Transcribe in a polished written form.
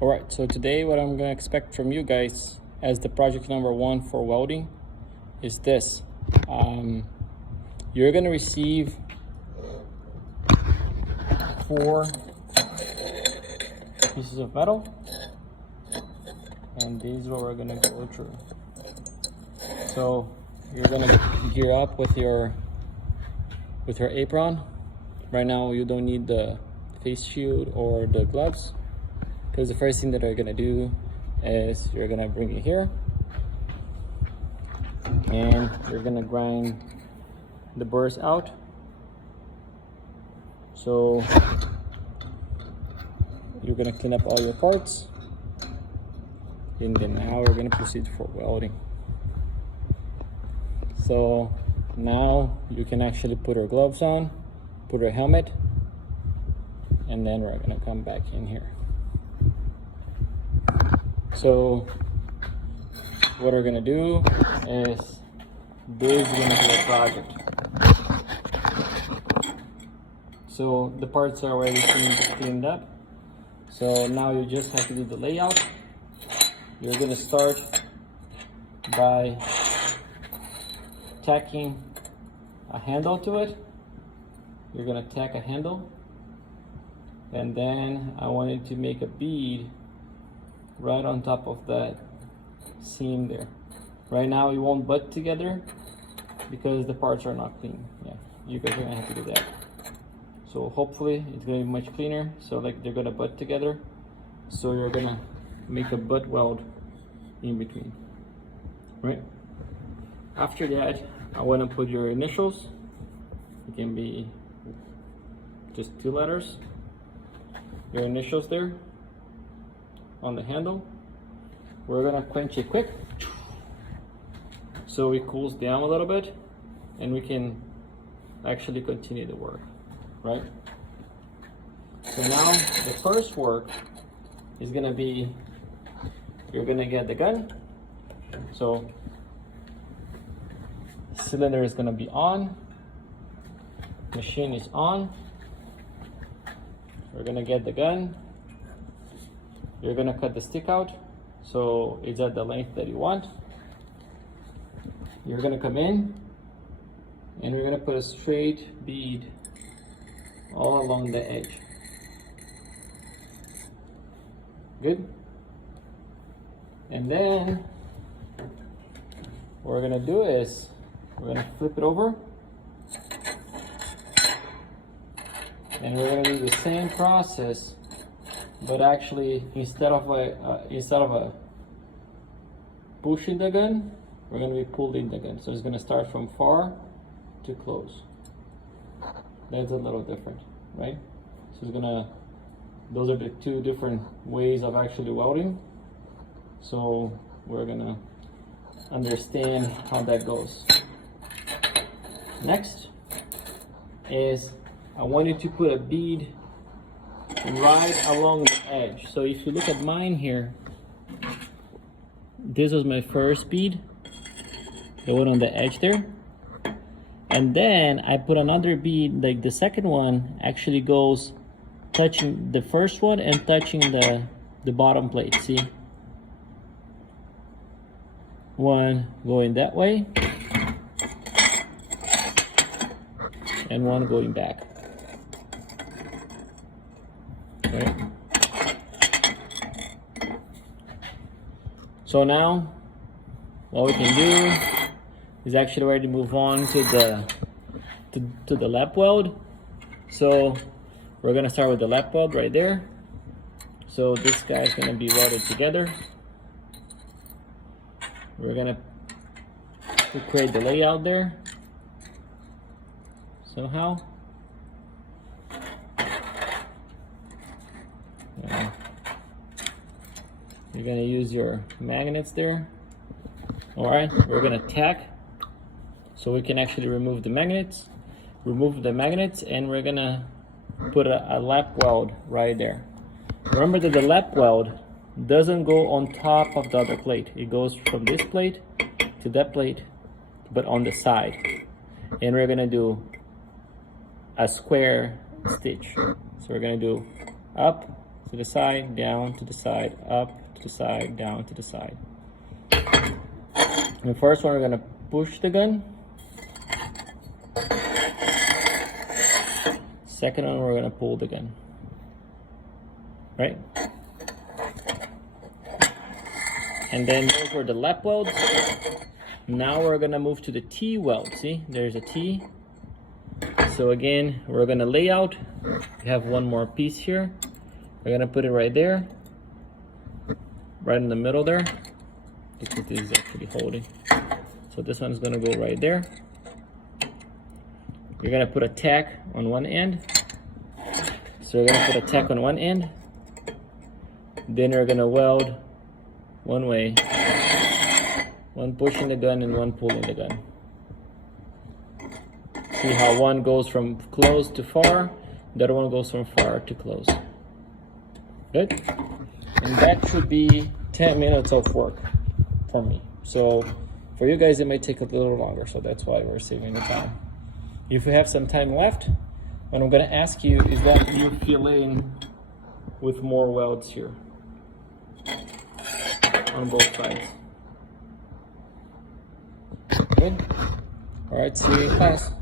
Alright, so today what I'm going to expect from you guys as the project number 1 for welding is this. You're going to receive 4 pieces of metal, and these are what we're going to go through. So you're going to gear up with your apron. Right now you don't need the face shield or the gloves, because the first thing that you're gonna do is you're gonna bring it here and you're gonna grind the burrs out. So you're gonna clean up all your parts, and then now we're gonna proceed for welding. So now you can actually put our gloves on, put our helmet, and then we're gonna come back in here. So what we're gonna do is, this is gonna be a project. So the parts are already cleaned up. So now you just have to do the layout. You're gonna start by tacking a handle to it. You're gonna tack a handle, and then I wanted to make a bead right on top of that seam there. Right now it won't butt together because the parts are not clean. Yeah, you guys are gonna have to do that. So hopefully it's gonna be much cleaner, so like they're gonna butt together. So you're gonna make a butt weld in between, right? After that, I wanna put your initials. It can be just 2 letters. Your initials there on the handle. We're gonna quench it quick so it cools down a little bit and we can actually continue the work, right? So now the first work is gonna be, you're gonna get the gun. So cylinder is gonna be on, machine is on. We're gonna get the gun. You're gonna cut the stick out so it's at the length that you want. You're gonna come in and we're gonna put a straight bead all along the edge. Good? And then what we're gonna do is we're gonna flip it over, and we're gonna do the same process, but actually instead of a pushing the gun, we're gonna be pulling the gun. So it's gonna start from far to close. That's a little different, right? So it's gonna, those are the 2 different ways of actually welding. So we're gonna understand how that goes. Next is, I want you to put a bead right along the edge. So if you look at mine here, this was my first bead, the one on the edge there. And then I put another bead, like the second one actually goes touching the first one and touching the bottom plate, see? One going that way, and one going back. Right? So now what we can do is actually ready to move on to the lap weld. So we're gonna start with the lap weld right there. So this guy is gonna be welded together. We're gonna create the layout there somehow. You're gonna use your magnets there. All right, we're gonna tack so we can actually remove the magnets. And we're gonna put a lap weld right there. Remember that the lap weld doesn't go on top of the other plate. It goes from this plate to that plate, but on the side. And we're gonna do a square stitch. So we're gonna do up, to the side, down to the side, up to the side, down to the side. And the first one, we're gonna push the gun. Second one, we're gonna pull the gun. Right? And then those were the lap welds. Now we're gonna move to the T weld. See, there's a T. So again, we're gonna lay out. We have one more piece here. We're gonna put it right there, right in the middle there. Look what this is actually holding. So this one's gonna go right there. You're gonna put a tack on one end. So we're gonna put a tack on one end. Then we're gonna weld one way, one pushing the gun and one pulling the gun. See how one goes from close to far, the other one goes from far to close. Good? And that should be 10 minutes of work for me. So for you guys, it might take a little longer, so that's why we're saving the time. If we have some time left, what I'm gonna ask you is that you fill in with more welds here on both sides. Good? All right, see you in class.